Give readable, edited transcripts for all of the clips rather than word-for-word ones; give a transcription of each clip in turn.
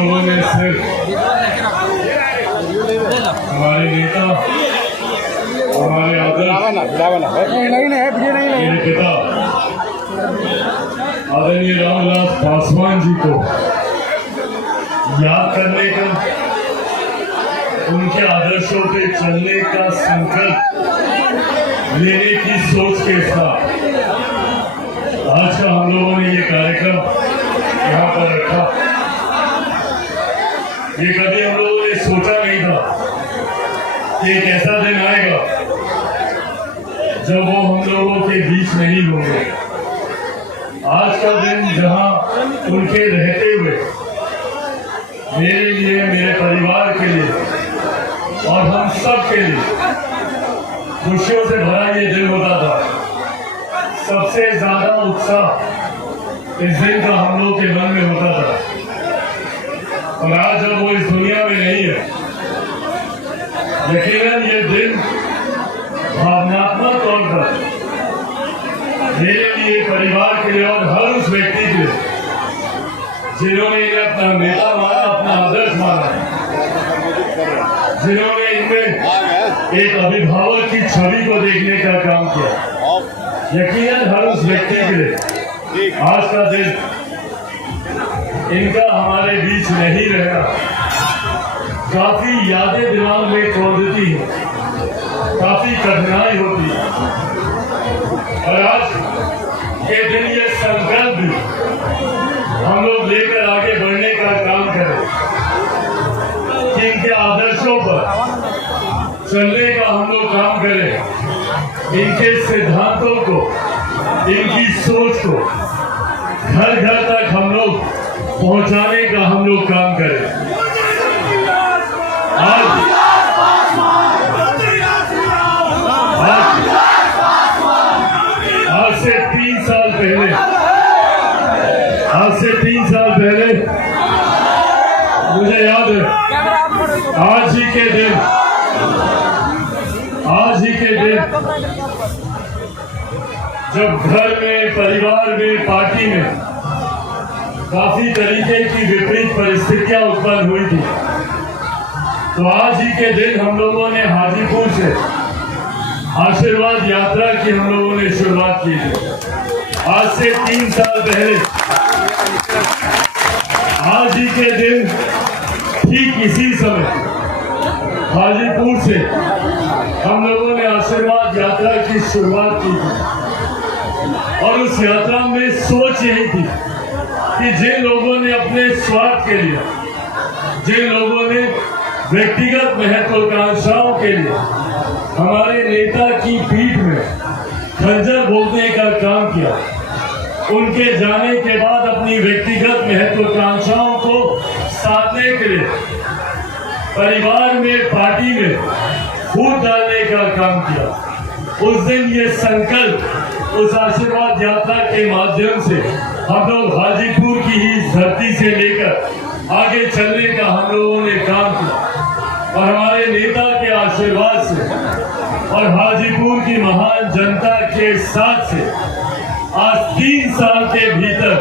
लोगों ने सिर्फ हमारे नेता, हमारे मेरे पिता आदरणीय रामविलास पासवान जी को याद करने का, उनके आदर्शों पे चलने का संकल्प लेने की सोच के साथ आज का हम लोगों ने ये कार्यक्रम यहाँ पर रखा। ये कभी हम लोगों ने सोचा नहीं था कि एक ऐसा दिन आएगा जब वो हम लोगों के बीच नहीं होंगे। आज का दिन जहां उनके रहते हुए मेरे लिए, मेरे परिवार के लिए और हम सब के लिए खुशियों से भरा ये दिन होता था। सबसे ज्यादा उत्साह इस दिन का हम लोग के मन में होता था, और आज जब वो इस दुनिया में नहीं है, यकीनन ये दिन भावनात्मक तौर पर मेरे लिए, परिवार के लिए और हर उस व्यक्ति के लिए जिन्होंने इन्हें अपना नेता माना, अपना आदर्श माना, जिन्होंने इनमें एक अभिभावक की छवि को देखने का काम किया, यकीनन हर उस व्यक्ति के लिए आज का दिन इनका हमारे बीच नहीं रहना काफी यादें दिमाग में छोड़ती है, काफी कठिनाई होती है। और आज के दिन ये संकल्प भी हम लोग लेकर आगे बढ़ने का काम करें कि इनके आदर्शों पर चलने का हम लोग काम करें, इनके सिद्धांतों को, इनकी सोच को घर घर तक हम लोग पहुंचाने का हम लोग काम करें। आज से 3 साल पहले, मुझे याद है, आज ही के दिन जब घर में, परिवार में, पार्टी में काफी तरीके की विपरीत परिस्थितियां उत्पन्न हुई थी, तो आज ही के दिन हम लोगों ने हाजीपुर से आशीर्वाद यात्रा की हम लोगों ने शुरुआत की थी। आज से 3 साल पहले आज ही के दिन ठीक इसी समय हाजीपुर से हम लोगों ने आशीर्वाद यात्रा की शुरुआत की थी, और उस यात्रा में सोच यही थी कि जिन लोगों ने अपने स्वार्थ के लिए, जिन लोगों ने व्यक्तिगत महत्वाकांक्षाओं के लिए हमारे नेता की पीठ में खंजर भोंकने का काम किया, उनके जाने के बाद अपनी व्यक्तिगत महत्वाकांक्षाओं को साधने के लिए परिवार में, पार्टी में फूट डालने का काम किया। उस दिन ये संकल्प उस आशीर्वाद यात्रा के माध्यम से हम लोग हाजीपुर की ही धरती से लेकर आगे चलने का हम लोगों ने काम किया, और हमारे नेता के आशीर्वाद से और हाजीपुर की महान जनता के साथ से आज 3 साल के भीतर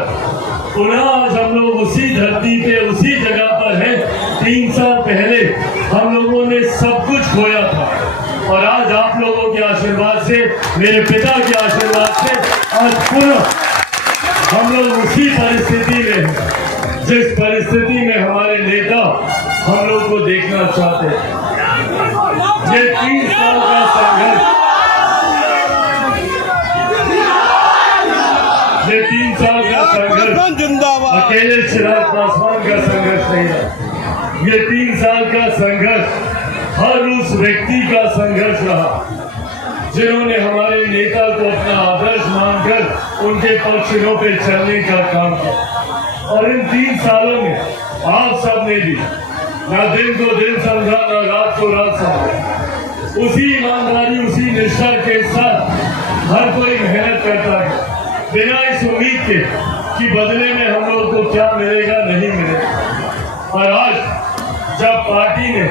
पुनः आज हम लोग उसी धरती पे, उसी जगह पर हैं। 3 साल पहले हम लोगों ने सब कुछ खोया था, और आज आप लोगों के आशीर्वाद से, मेरे पिता के आशीर्वाद से आज पुनः हम लोग उसी परिस्थिति में हैं जिस परिस्थिति में हमारे नेता हम लोग को देखना चाहते हैं। ये 3 साल का संघर्ष, ये 3 साल का संघर्ष अकेले चिराग पासवान का संघर्ष नहीं है। ये 3 साल का संघर्ष हर उस व्यक्ति का संघर्ष रहा जिन्होंने हमारे नेता को अपना आदर्श मानकर उनके पक्षों पे चलने का काम किया। और इन 3 सालों में आप सब ने भी ना दिन को दिन समझा, ना रात को रात समझा, उसी ईमानदारी, उसी निष्ठा के साथ हर कोई मेहनत करता है, बिना इस उम्मीद के कि बदले में हम लोग को क्या मिलेगा, नहीं मिलेगा। और आज जब पार्टी ने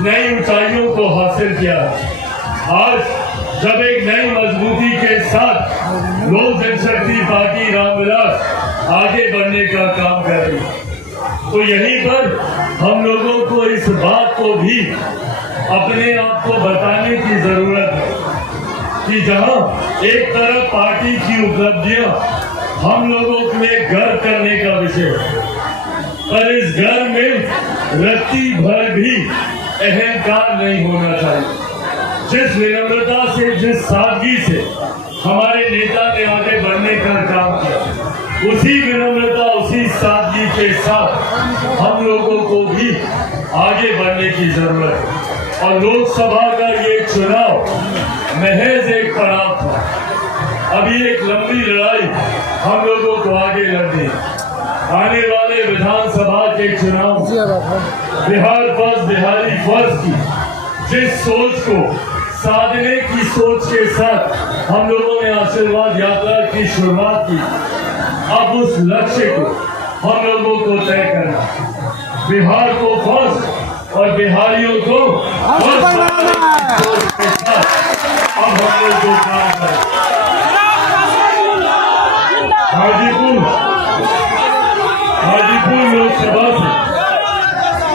नई ऊंचाइयों को हासिल किया, आज जब एक नई मजबूती के साथ लोक जनशक्ति पार्टी रामविलास आगे बढ़ने का काम कर रही है, तो यहीं पर हम लोगों को इस बात को भी अपने आप को बताने की जरूरत है कि जहां एक तरफ पार्टी की उपलब्धियां हम लोगों के लिए गर्व करने का विषय है, पर इस गर्व में रत्ती भर भी अहंकार नहीं होना चाहिए। जिस विनम्रता से, जिस सादगी से हमारे नेता ने आगे बढ़ने का काम किया, उसी विनम्रता, उसी सादगी के साथ हम लोगों को भी आगे बढ़ने की जरूरत है। और लोकसभा का ये चुनाव महज एक पड़ाव था। अभी एक लंबी लड़ाई हम लोगों को आगे लड़नी है। आने वाले विधानसभा के चुनाव बिहार फर्स्ट, बिहारी फर्स्ट की जिस सोच को साधने की सोच के साथ हम लोगों ने आशीर्वाद यात्रा की शुरुआत की, अब उस लक्ष्य को हम लोगों को तय करना, बिहार को फर्स्ट और बिहारियों को फर्स्ट के साथ अब हम लोग को काम करें।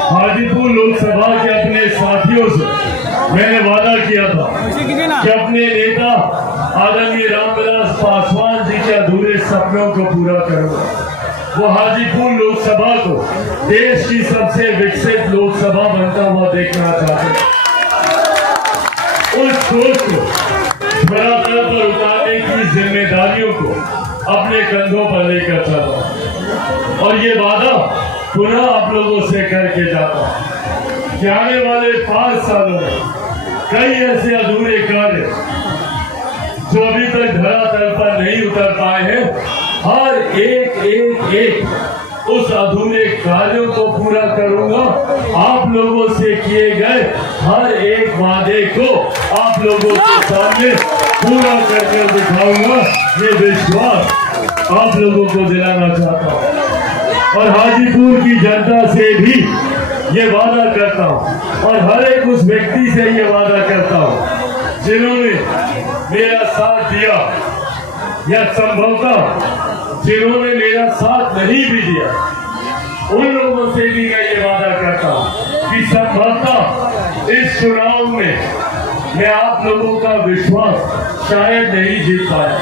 हाजीपुर लोकसभा के अपने साथियों से मैंने वादा किया था कि अपने नेता आदरणीय रामविलास पासवान जी के अधूरे सपनों को पूरा करूंगा। वो हाजीपुर लोकसभा को देश की सबसे विकसित लोकसभा बनता हुआ देखना चाहते हैं। उस सोच को धरातल पर उतारने की जिम्मेदारियों को अपने कंधों पर लेकर चलता और ये वादा पुनः आप लोगों से करके जाता कि आने वाले 5 सालों में कई ऐसे अधूरे कार्य जो अभी तक धरातल पर नहीं उतर पाए हैं, हर एक उस अधूरे कार्यों को पूरा करूंगा। आप लोगों से किए गए हर एक वादे को आप लोगों के सामने पूरा करके दिखाऊंगा। ये विश्वास आप लोगों को दिलाना चाहता हूँ और हाजीपुर की जनता से भी ये वादा करता हूँ और हर एक उस व्यक्ति से ये वादा करता हूँ जिन्होंने मेरा साथ दिया या संभवतः जिन्होंने मेरा साथ नहीं भी दिया, उन लोगों से भी मैं ये वादा करता हूँ कि संभवतः इस चुनाव में मैं आप लोगों का विश्वास शायद नहीं जीत पाया,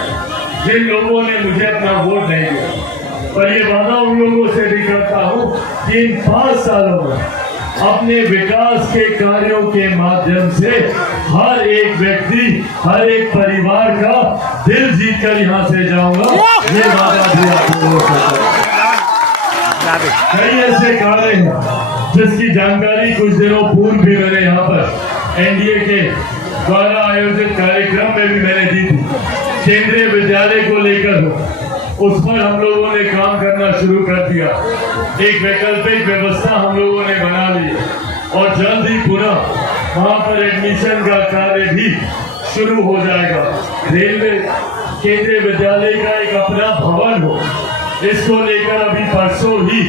जिन लोगों ने मुझे अपना वोट नहीं दिया। पर ये वादा उन लोगों से भी करता हूँ कि इन 5 सालों में अपने विकास के कार्यों के माध्यम से हर एक व्यक्ति, हर एक परिवार का दिल जीतकर यहाँ से जाऊंगा। ये वादा भी आप लोगों से। कई ऐसे कार्य हैं जिसकी जानकारी कुछ दिनों पूर्व भी मैंने यहाँ पर एनडीए के द्वारा आयोजित कार्यक्रम में भी मैंने दी थी। केंद्रीय विद्यालय को लेकर उस पर हम लोगों ने काम करना शुरू कर दिया। एक वैकल्पिक व्यवस्था हम लोगों ने बना ली और जल्द ही पुनः वहां पर एडमिशन का कार्य भी शुरू हो जाएगा। रेलवे केंद्रीय विद्यालय का एक अपना भवन हो, इसको लेकर अभी परसों ही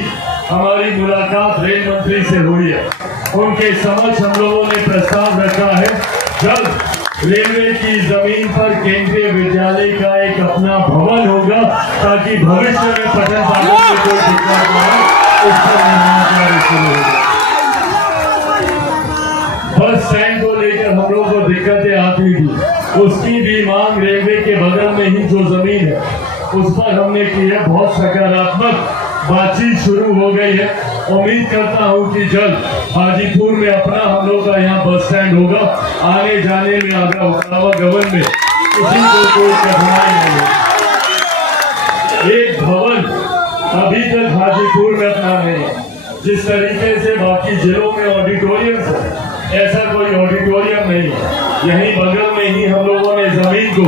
हमारी मुलाकात रेल मंत्री से हुई है। उनके समक्ष हम लोगों ने प्रस्ताव रखा है जल्द रेलवे की जमीन पर केंद्रीय विद्यालय का एक अपना भवन होगा ताकि भविष्य में पठन पाठन में कोई दिक्कत न हो, उसका निर्माण कार्य शुरू होगा। बस स्टैंड को लेकर हम लोग को दिक्कतें आती थी, उसकी भी मांग रेलवे के बगल में ही जो जमीन है उस पर हमने की है। बहुत सकारात्मक बातचीत शुरू हो गई है। उम्मीद करता हूं कि जल्द हाजीपुर में अपना हम लोग का यहाँ बस स्टैंड होगा। आने जाने में आवागमन में किसी को कोई कठिनाई नहीं है। एक भवन अभी तक हाजीपुर में अपना नहीं है। जिस तरीके से बाकी जिलों में ऑडिटोरियम है, ऐसा कोई ऑडिटोरियम नहीं है। यहीं बगल में ही हम लोगों ने जमीन को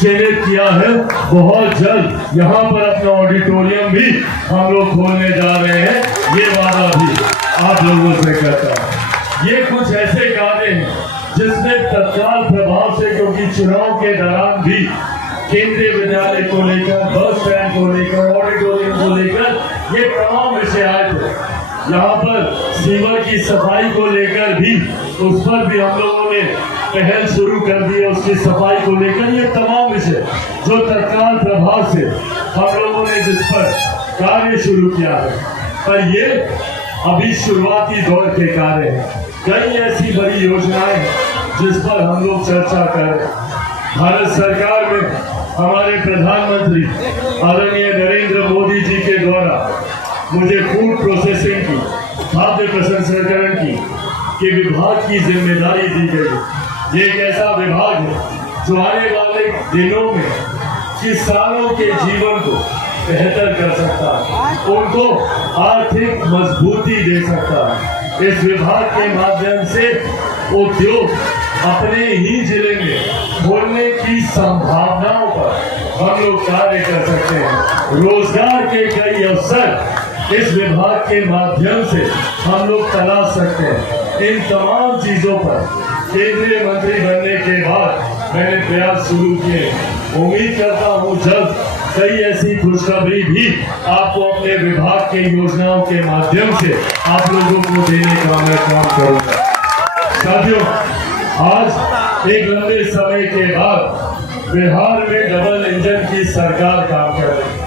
चिन्हित किया है। बहुत जल्द यहाँ पर अपना ऑडिटोरियम भी हम लोग खोलने जा रहे हैं। ये वादा भी आप लोगों से करता है। ये कुछ ऐसे कार्य हैं जिसमें तत्काल प्रभाव से, क्योंकि चुनाव के दौरान भी केंद्रीय विद्यालय को लेकर, बस स्टैंड को लेकर, ऑडिटोरियम को लेकर ये तमाम विषय आए थे। यहाँ पर सीवर की सफाई को लेकर भी, उस पर भी हम लोगों ने पहल शुरू कर दी है। उसकी सफाई को लेकर ये तमाम विषय जो तत्काल प्रभाव से हम लोगों ने जिस पर कार्य शुरू किया है, पर ये अभी शुरुआती दौर के कार्य हैं। कई ऐसी बड़ी योजनाएं हैं जिस पर हम लोग चर्चा कर रहे हैं। भारत सरकार में हमारे प्रधानमंत्री आदरणीय नरेंद्र मोदी जी के द्वारा मुझे फूड प्रोसेसिंग की, खाद्य प्रसंस्करण के विभाग की जिम्मेदारी दी गई। ये एक ऐसा विभाग है जो आने वाले दिनों में किसानों के जीवन को बेहतर कर सकता है, उनको आर्थिक मजबूती दे सकता है। इस विभाग के माध्यम से उद्योग अपने ही जिले में खोलने की संभावनाओं पर हम लोग कार्य कर सकते हैं। रोजगार के कई अवसर इस विभाग के माध्यम से हम लोग तलाश सकते हैं। इन तमाम चीजों पर केंद्रीय मंत्री बनने के बाद मैंने प्रयास शुरू किए। उम्मीद करता हूँ जल्द कई ऐसी खुशखबरी भी आपको अपने विभाग के योजनाओं के माध्यम से आप लोगों को देने का मैं काम करूंगा। साथियों, आज एक लंबे समय के बाद बिहार में डबल इंजन की सरकार काम कर रही है।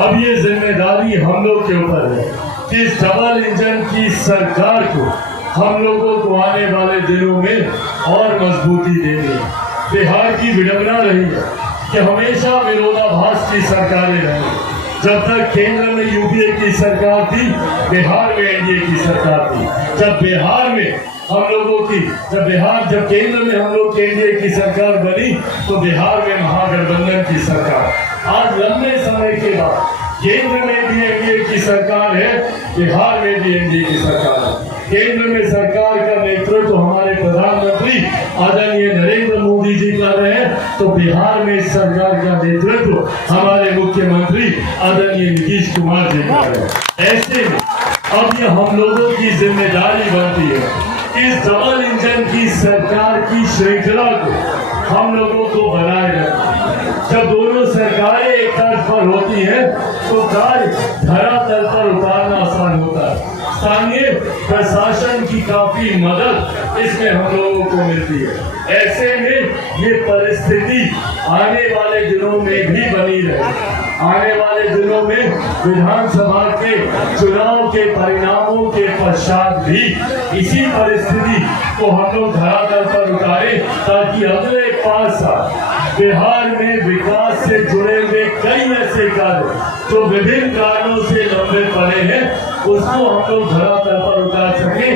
अब ये जिम्मेदारी हम लोग के ऊपर है कि इस डबल इंजन की सरकार को हम लोगों को आने वाले दिनों में और मजबूती देनी है। बिहार की विडंबना रही है कि हमेशा विरोधाभास की सरकारें रही। जब तक केंद्र में यूपीए की सरकार थी, बिहार में एनडीए की सरकार थी। जब बिहार में हम लोगों की जब केंद्र में हम लोग एनडीए की सरकार बनी तो बिहार में महागठबंधन की सरकार। आज लंबे समय के बाद केंद्र में भी एनडीए की सरकार है, बिहार में भी एनडीए की सरकार है। केंद्र में सरकार का नेतृत्व हमारे प्रधानमंत्री आदरणीय नरेंद्र मोदी जी कर रहे हैं, तो बिहार में सरकार का नेतृत्व हमारे मुख्यमंत्री आदरणीय नीतीश कुमार जी कर रहे हैं। ऐसे में अब ये हम लोगों की जिम्मेदारी बनती है कि इस डबल इंजन की सरकार की श्रृंखला को हम लोगों को बनाए रखें। जब दोनों सरकारें एक तर्ज पर होती हैं तो कार्य धरातल पर उतारना आसान होता है। स्थानीय प्रशासन की काफी मदद इसमें हम लोगों को मिलती है। ऐसे में ये परिस्थिति आने वाले दिनों में भी बनी रहे। आने वाले दिनों में विधानसभा के चुनाव के परिणामों के पश्चात भी इसी परिस्थिति को हम लोग धरातल पर उतारें, ताकि अगले 5 साल बिहार में विकास से जुड़े हुए कई ऐसे कार्य जो विभिन्न कारणों से लंबे पड़े हैं, उसको हम लोग धरातल पर उतार सके।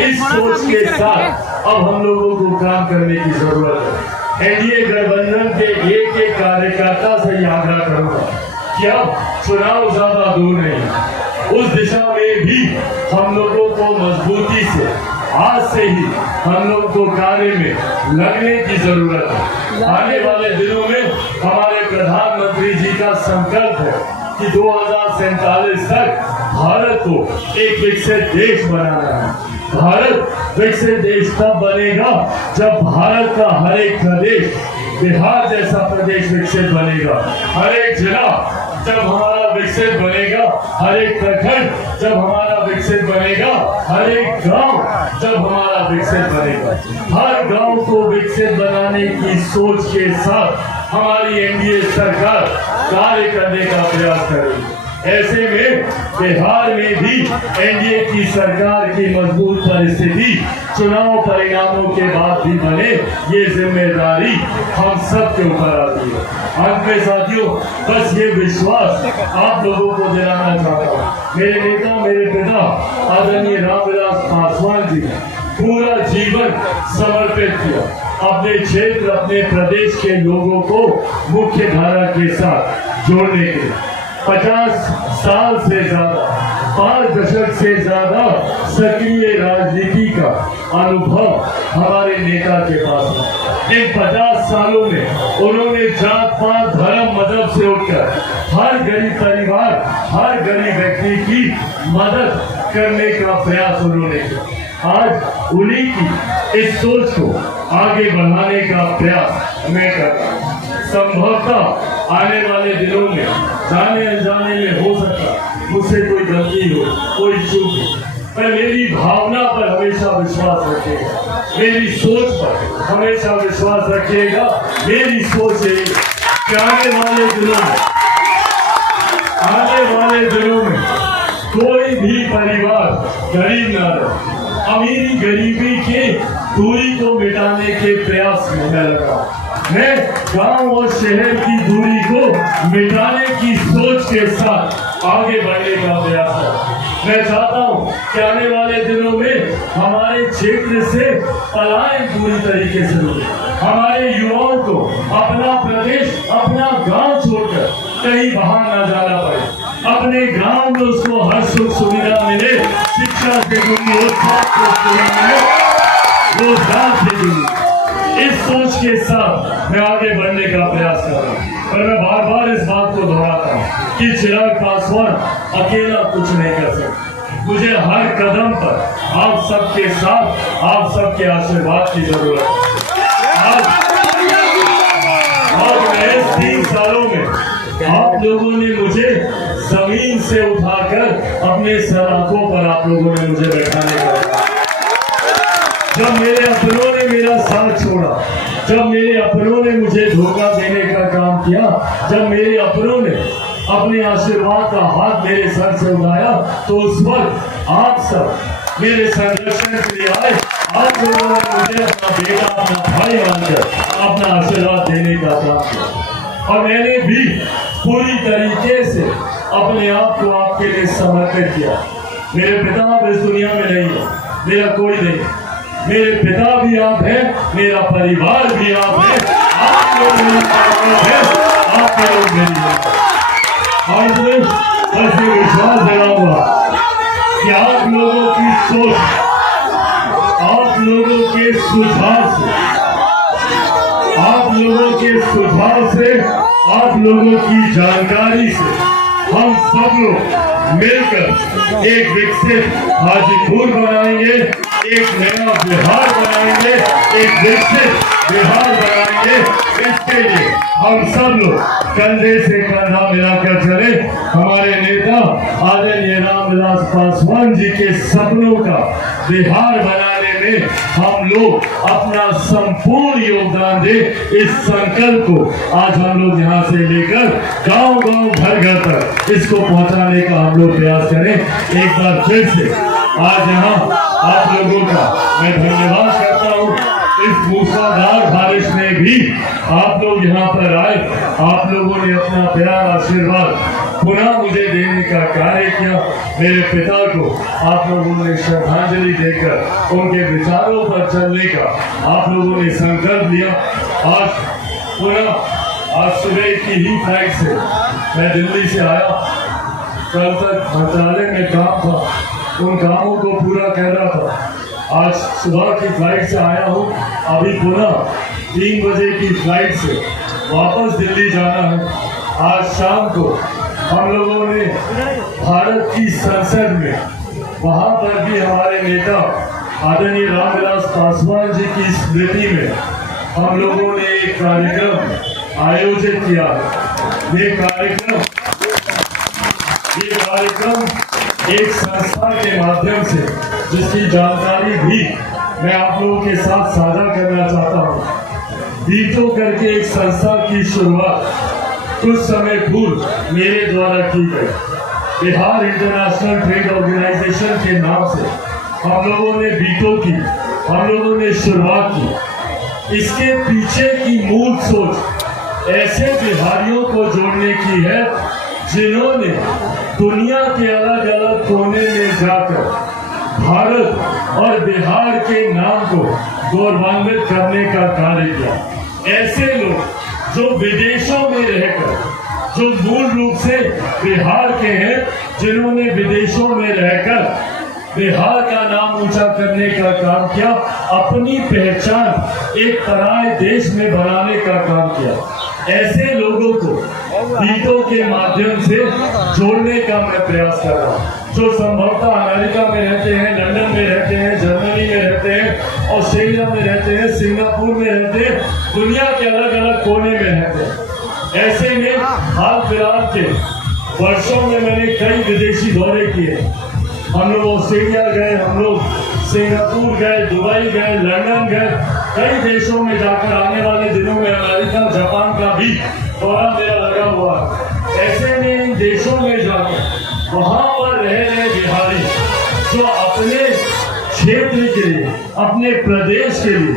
इस सोच के साथ अब हम लोगों को काम करने की जरूरत है। एनडीए गठबंधन के एक कार्यकर्ता से ये आग्रह करूंगा कि अब चुनाव ज्यादा दूर नहीं, उस दिशा में भी हम लोगों को मजबूती से आज से ही हम लोग को कार्य में लगने की जरूरत है। आने वाले दिनों में हमारे प्रधानमंत्री जी का संकल्प है कि 2047 तक भारत को एक विकसित देश बनाना है। भारत विकसित देश तब बनेगा जब भारत का हर एक प्रदेश बिहार जैसा प्रदेश विकसित बनेगा। हर एक जिला जब हमारा विकसित बनेगा, हर एक प्रखंड जब हमारा विकसित बनेगा, हर एक गांव जब हमारा विकसित बनेगा। हर गांव को विकसित बनाने की सोच के साथ हमारी एनडीए सरकार कार्य करने का प्रयास करेगी। ऐसे में बिहार में भी एनडीए की सरकार की मजबूत परिस्थिति चुनाव परिणामों के बाद भी बने, ये जिम्मेदारी हम सब के ऊपर आती है। अंत में साथियों, बस ये विश्वास आप लोगों को दिलाना चाहता हूँ। मेरे नेता, मेरे पिता आदरणीय रामविलास पासवान जी ने पूरा जीवन समर्पित किया अपने क्षेत्र, अपने प्रदेश के लोगों को मुख्य धारा के साथ जोड़ने के लिए। 50 साल से ज्यादा, 5 दशक से ज्यादा सक्रिय राजनीति का अनुभव हमारे नेता के पास है। इन 50 सालों में उन्होंने जात पात धर्म मजहब से उठकर हर गरीब परिवार, हर गरीब व्यक्ति की मदद करने का प्रयास उन्होंने किया। आज उन्हीं की इस सोच को आगे बढ़ाने का प्रयास मैं करता हूँ। संभवतः आने वाले दिनों में जाने अनजाने में हो सकता मुझसे कोई गलती हो, कोई चूक हो, पर मेरी भावना पर हमेशा विश्वास रखिएगा, मेरी सोच पर हमेशा विश्वास रखिएगा। मेरी सोच है कि आने वाले दिनों में कोई भी परिवार गरीब न रहे। अमीरी गरीबी की दूरी को मिटाने के प्रयास में मैं लगा। मैं गांव और शहर की दूरी को मिटाने की सोच के साथ आगे बढ़ने का प्रयास है। मैं चाहता हूं कि आने वाले दिनों में हमारे क्षेत्र से पलायन पूरी तरीके से रुके। हमारे युवाओं को अपना प्रदेश, अपना गांव छोड़कर कहीं बाहर न जाना पड़े। अपने गांव में उसको हर सुख सुविधा मिले, शिक्षा से जुड़ी रोजगार से जुड़ी। इस सोच के साथ मैं आगे बढ़ने का प्रयास कर रहा हूँ। पर मैं बार बार इस बात को दोहराता हूँ कि चिराग पासवान अकेला कुछ नहीं कर सकता। मुझे हर कदम पर आप सबके साथ, आप सबके आशीर्वाद की जरूरत है। और इस 3 सालों में आप लोगों ने मुझे जमीन से उठाकर अपने सराखों पर आप लोगों ने मुझे बैठाने का, जब मेरे अपनों ने मेरा साथ छोड़ा, जब मेरे अपनों ने मुझे धोखा देने का काम किया, जब मेरे अपनों ने अपने आशीर्वाद का हाथ मेरे सर से उठाया, तो उस वक्त आप सब मेरे संरक्षण के लिए आए। आप लोगों ने मुझे अपना बेटा, अपना भाई मानकर अपना आशीर्वाद देने का काम किया। और मैंने भी पूरी तरीके से अपने आप को आपके लिए समर्पित किया। मेरे पिता आप इस दुनिया में नहीं है, मेरा कोई नहीं। मेरे पिता भी आप हैं, मेरा परिवार भी आप हैं, आप लोग मेरी है, आपके लोग मेरी है। और बस ये विश्वास दिलाऊंगा कि आप लोगों की सोच, आप लोगों के सुझाव से, आप लोगों के सुझाव से, आप लोगों की जानकारी से हम सब लोग मिलकर एक विकसित हाजीपुर बनाएंगे, एक नया बिहार बनाएंगे, एक विकसित बिहार बनाएंगे। इसके लिए हम सब लोग कंधे से कंधा मिलाकर चले। हमारे नेता आदरणीय रामविलास पासवान जी के सपनों का बिहार बनाने में हम लोग अपना संपूर्ण योगदान दे। इस संकल्प को आज हम लोग यहाँ से लेकर गांव गांव, घर घर तक इसको पहुंचाने का हम लोग प्रयास करें। एक बार फिर से आज यहाँ आप लोगों का मैं धन्यवाद करता हूँ। इस मूसलाधार बारिश में भी आप लोग यहाँ पर आए, आप लोगों ने अपना प्यार, आशीर्वाद पुनः मुझे देने का कार्य किया। मेरे पिता को आप लोगों ने श्रद्धांजलि देकर उनके विचारों पर चलने का आप लोगों ने संकल्प लिया। आज पुनः आज सुबह की ही फ्लाइट से मैं दिल्ली से आया। कल तक मंत्रालय में काम था, उन कामों को पूरा कर रहा था। आज सुबह की फ्लाइट से आया हूँ। अभी पुनः 3 बजे की फ्लाइट से वापस दिल्ली जाना है। आज शाम को हम लोगों ने भारत की संसद में, वहाँ पर भी हमारे नेता आदरणीय रामविलास पासवान जी की स्मृति में हम लोगों ने एक कार्यक्रम आयोजित किया है। ये कार्यक्रम एक संस्था के माध्यम से, जिसकी जानकारी भी मैं आप लोगों के साथ साझा करना चाहता हूँ। बीटो करके एक संस्था की शुरुआत कुछ समय पूर्व मेरे द्वारा की गई। बिहार इंटरनेशनल ट्रेड ऑर्गेनाइजेशन के नाम से हम लोगों ने बीटो की, हम लोगों ने शुरुआत की। इसके पीछे की मूल सोच ऐसे बिहारियों को जोड़ने की है जिन्होंने दुनिया के अलग अलग कोने में जाकर भारत और बिहार के नाम को गौरवान्वित करने का कार्य किया। ऐसे लोग जो विदेशों में रहकर, जो मूल रूप से बिहार के हैं, जिन्होंने विदेशों में रहकर बिहार का नाम ऊंचा करने का काम किया, अपनी पहचान एक पराये देश में बनाने का काम किया। ऐसे लोगों को बीटो के माध्यम से जोड़ने का मैं प्रयास कर रहा हूँ, जो संभवतः अमेरिका में रहते हैं, लंदन में रहते हैं, जर्मनी में रहते हैं, ऑस्ट्रेलिया में रहते हैं, सिंगापुर में रहते हैं, दुनिया के अलग अलग कोने में रहते हैं। ऐसे में हाल फिलहाल के वर्षों में मैंने कई विदेशी दौरे किए। हम लोग ऑस्ट्रेलिया गए, हम लोग सिंगापुर गए, दुबई गए, लंदन गए, कई देशों में जाकर आने वाले दिनों में अमेरिका, जापान का भी दौरा मेरा लगा हुआ है। ऐसे में इन देशों में जाकर वहाँ पर रह रहे बिहारी जो अपने क्षेत्र के लिए, अपने प्रदेश के लिए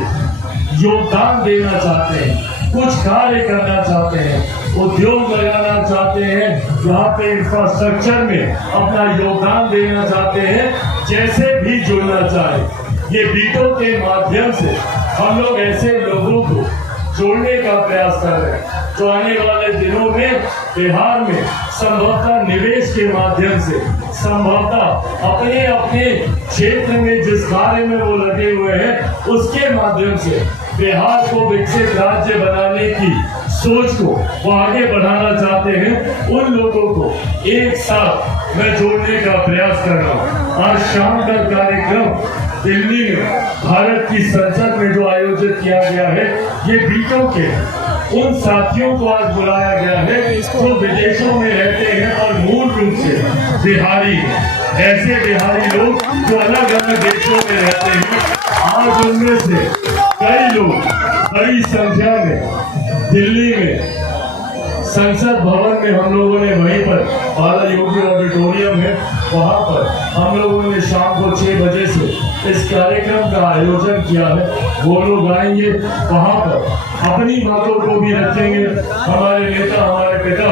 योगदान देना चाहते हैं, कुछ कार्य करना चाहते हैं, उद्योग लगाना चाहते हैं, यहाँ पे इंफ्रास्ट्रक्चर में अपना योगदान देना चाहते हैं, जैसे भी जुड़ना चाहे, ये बीटों के माध्यम से हम लोग ऐसे लोगों को जोड़ने का प्रयास कर रहे हैं जो आने वाले दिनों में बिहार में संभवतः निवेश के माध्यम से, संभवतः अपने अपने क्षेत्र में जिस कार्य में वो लगे हुए हैं उसके माध्यम से बिहार को विकसित राज्य बनाने की सोच को वो आगे बढ़ाना चाहते हैं। उन लोगों को एक साथ मैं जोड़ने का प्रयास कर रहा हूँ। आज शाम का कार्यक्रम दिल्ली में भारत की संसद में जो आयोजित किया गया है, ये बीटों के उन साथियों को आज बुलाया गया है जो विदेशों में रहते हैं और मूल रूप से बिहारी हैं। ऐसे बिहारी लोग जो अलग अलग देशों में रहते हैं, आज उनमें से कई लोग बड़ी संख्या में दिल्ली में संसद भवन में हम लोगों ने वहीं पर बाला योगी ऑडिटोरियम है, वहां पर हम लोगों ने शाम को 6 बजे से इस कार्यक्रम का आयोजन किया है। वो लोग आएंगे, वहां पर अपनी बातों को भी रखेंगे। हमारे नेता, हमारे पिता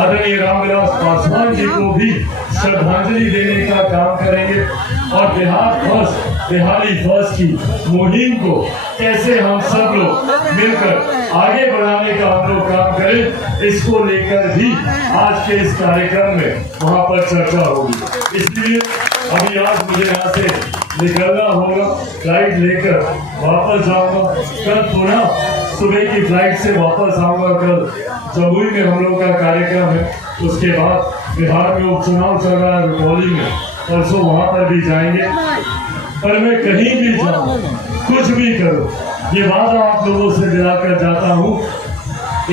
आदरणीय रामविलास पासवान जी को भी श्रद्धांजलि देने का काम करेंगे और बिहार फर्स्ट, बिहारी फर्स्ट की मुहिम को कैसे हम सब लोग मिलकर आगे बढ़ाने का हम लोग काम करें, इसको लेकर भी आज के इस कार्यक्रम में वहां पर चर्चा होगी। इसलिए अभी आज मुझे यहाँ से निकलना होगा, फ्लाइट लेकर वापस जाऊंगा। कल पुनः सुबह की फ्लाइट से वापस आऊंगा। कल जमुई में हम लोग का कार्यक्रम है, उसके बाद बिहार में उपचुनाव चल रहा है रुपौली में, परसों वहां पर भी जाएंगे। पर मैं कहीं भी जाऊं, कुछ भी करूं, ये वादा आप लोगों से दिलाकर जाता हूं,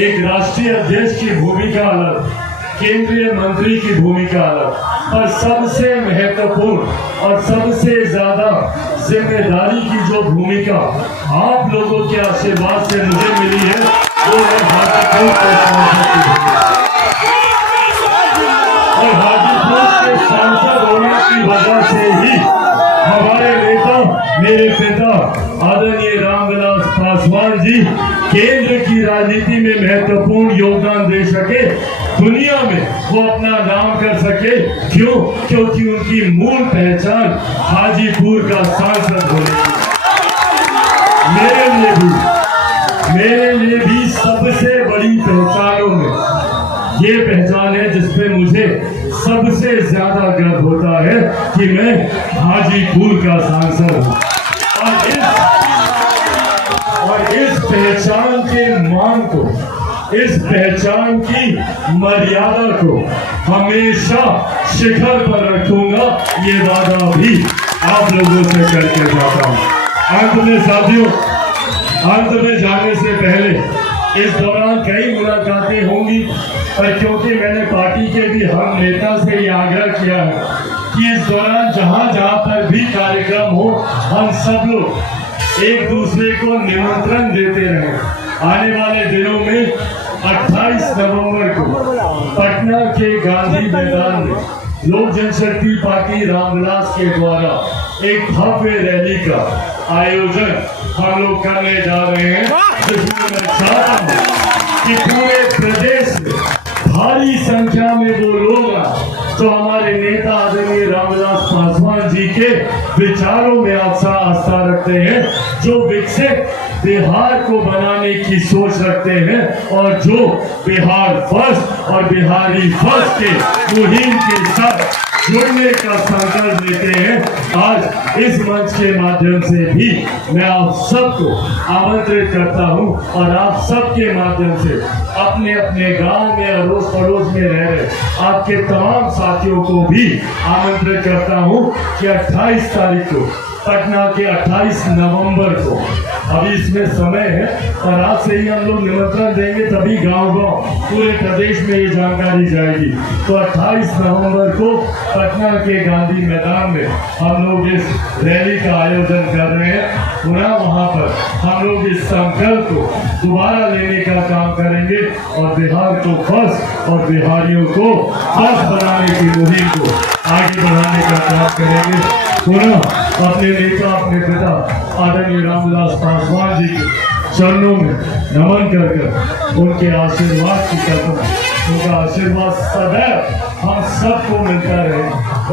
एक राष्ट्रीय अध्यक्ष की भूमिका अलग, केंद्रीय मंत्री की भूमिका अलग, और सबसे महत्वपूर्ण और सबसे ज्यादा जिम्मेदारी की जो भूमिका आप लोगों के आशीर्वाद से मुझे मिली है, वो है हाजीपुर के सांसद की। और हाजीपुर के सांसद होने की वजह से ही हमारे नेता, मेरे पिता आदरणीय रामविलास पासवान जी केंद्र की राजनीति में महत्वपूर्ण योगदान दे सके, दुनिया में वो अपना नाम कर सके। क्यों? क्योंकि उनकी मूल पहचान हाजीपुर का सांसद होने की। मेरे लिए भी सबसे बड़ी पहचानों में ये पहचान है जिसपे मुझे सबसे ज्यादा गर्व होता है कि मैं हाजीपुर का सांसद हूं। और इस पहचान के मान को, इस पहचान की मर्यादा को हमेशा शिखर पर रखूंगा, ये वादा भी आप लोगों से करके जाता हूं। अंत में साथियों, अंत में जाने से पहले इस दौरान कई मुलाकातें होंगी, पर क्योंकि मैंने पार्टी के भी हम नेता से ये आग्रह किया है कि इस दौरान जहां जहां पर भी कार्यक्रम हो, हम सब लोग एक दूसरे को निमंत्रण देते रहें। आने वाले दिनों में 28 नवंबर को पटना के गांधी मैदान में लोक जनशक्ति पार्टी रामविलास के द्वारा एक भव्य रैली का आयोजन हम लोग करने जा रहे हैं, जिसमें मैं चाहता हूं कि पूरे प्रदेश में भारी संख्या में वो लोग जो हमारे नेता आदरणीय रामविलास पासवान जी के विचारों में आस्था रखते हैं, जो विकसित बिहार को बनाने की सोच रखते हैं और जो बिहार फर्स्ट और बिहारी फर्स्ट के मुहिम के साथ जुड़ने का संकल्प लेते हैं। आज इस मंच के माध्यम से भी मैं आप सबको आमंत्रित करता हूं और आप सबके माध्यम से अपने अपने गांव में अड़ोस पड़ोस में रह रहे आपके तमाम साथियों को भी आमंत्रित करता हूं कि 28 तारीख को, पटना के 28 नवंबर को अभी इसमें समय है और आज से ही हम लोग निमंत्रण देंगे, तभी गांव-गांव पूरे प्रदेश में ये जानकारी जाएगी। तो 28 नवंबर को पटना के गांधी मैदान में हम लोग इस रैली का आयोजन कर रहे हैं। पुनः वहां पर हम लोग इस संकल्प को दोबारा लेने का काम करेंगे और बिहार को फर्स्ट और बिहारियों को फर्स्ट बनाने की मुहिम को आगे बढ़ाने का काम करेंगे। पुनः अपने नेता, अपने पिता आदरणीय रामविलास पासवान जी के चरणों में नमन कर उनके आशीर्वाद की कल्पना, उनका आशीर्वाद सदैव हम सबको मिलता रहे।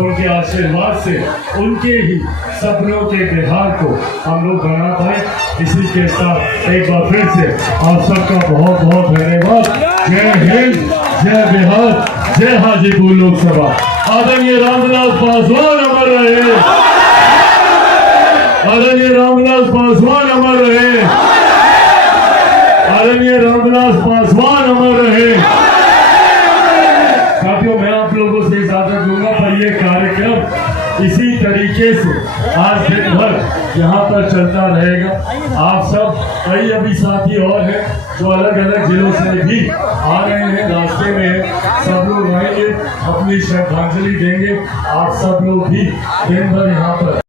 उनके आशीर्वाद से उनके ही सपनों के बिहार को हम लोग बना पाए। इसी के साथ एक बार फिर से आप सबका बहुत बहुत धन्यवाद। जय हिंद, जय बिहार, जय हाजीपुर लोकसभा। आदरणीय रामविलास पासवान अमर रहे, आदरणीय रामविलास पासवान अमर रहे, आदरणीय रामविलास पासवान अमर रहे। साथियों, मैं आप लोगों से इजाजत दूंगा, पर ये कार्यक्रम इसी तरीके से आज दिन भर यहाँ पर चलता रहेगा। आप सब कई अभी साथी और हैं जो अलग अलग जिलों से भी आ रहे हैं, रास्ते में सब लोग आएंगे, अपनी श्रद्धांजलि देंगे। आप सब लोग भी दिन भर यहाँ पर